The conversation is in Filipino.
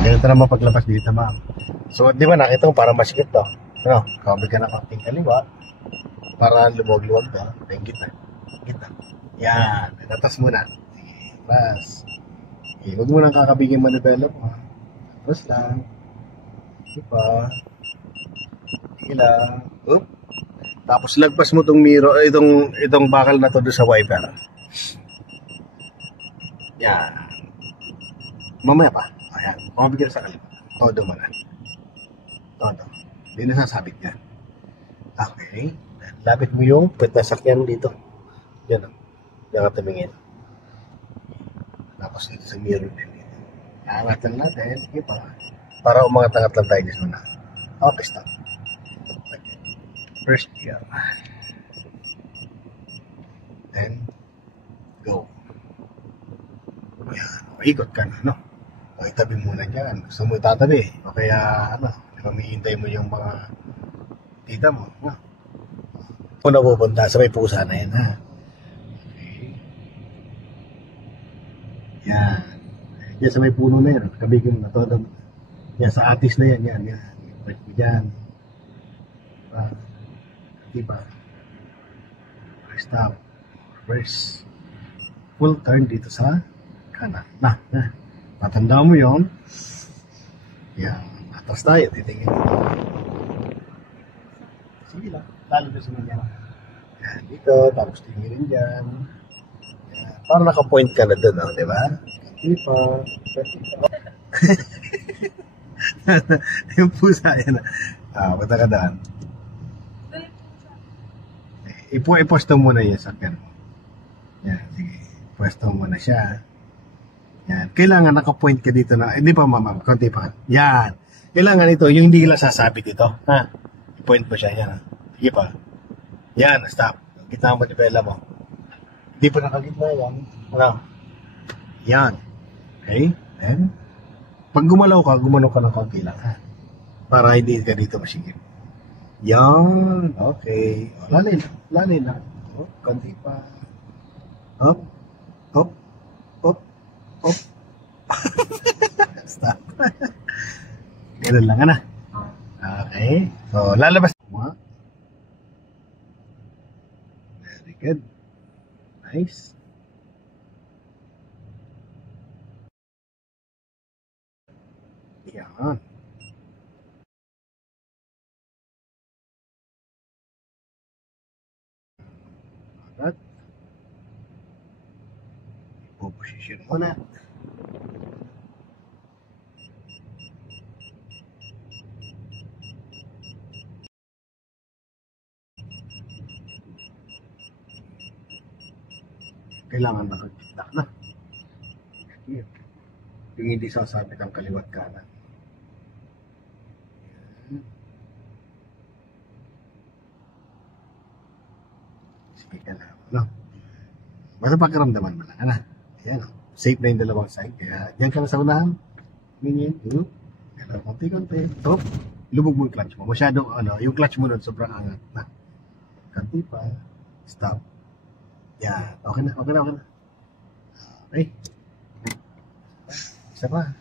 Ganito naman paglabas dito, ma'am. So, di ba nakita mo parang masikip to? Ano? Kabi ka na konting kaliwa. Para luwag-luwag to. Yung gitna. Gitna. Yan. Natas muna. Sige. Pas. Okay. Huwag mo nang kakabigin manibela mo. Tapos lang. Di ba? Sige lang. Oop. Tapos lagpas mo tong mirror, itong bakal na to doon sa wiper. Yan. Mamaya pa. Ayan. Kumabigyan sa kaliwa. Todo mo na. Todo. Hindi na sasabit yan. Okay. Lapit mo yung pwet na sakyan dito. Yan o. Diyan ka tumingin. Tapos dito sa mirror din dito. Angat lang natin. Sige pa. Para umangat-angat lang tayo dito na. Okay, stop. Okay. First gear. Then, go. Yan. Ikot ka na, no? O, itabi muna dyan. Gusto mo itatabi. O kaya, mamihintay mo yung mga tita mo, no? Kung napupunta sa may pusa na yan, ha? Okay. Yan. Yan sa may puno na yan. Kabigin mo na to. Yan sa atis na yan. Yan. Pwede mo dyan. Diba? Stop. Reverse. Full turn dito sa kanan. Na. Matandaan mo yun. Yan. Atas tayo. Titingin. Sige lang. Lalo na sa mga yan. Dito. Tapos tingin dyan. Yan. Para naka-point ka na dun. Oh, diba? Diba? Yung pusa yan. Punta ka daan. Ipuesto muna yung sakyan mo. Yan, sige. Pwesto muna siya. Yan. Kailangan naka-point ka dito na, hindi pa ma'am, konti pa. Yan. Kailangan ito, yung hindi lang sasabit ito. Ha? I-point mo siya. Yan. Sige pa. Yan, stop. Kita mo, nipela mo. Hindi pa nakagitna yan. Ano? Yan. Okay? Then, pag gumalaw ka ng konti lang. Ha? Para hindi ka dito masigip. Yan. Okay. Lalin lang. Oh, konti pa. Up. Stop. Ganun lang, ano? Okay. So, lalabas. Very good. Nice. Yan. At ipoposisyon mo na. Kailangan nakagitna na. Yung hindi sasabit ang kaliwat kanan. Sige ka lang. No? Basta pakiramdaman mo lang. Ano? Ayan. Safe na yung dalawang side. Kaya yan ka na sa unahan. Ganyan. Kaya konti-konti. Top. Lubog mo yung clutch mo. Masyado, yung clutch mo nun sobrang angat na. Konti pa. Stop. Yan. Okay na. Okay. Isa pa.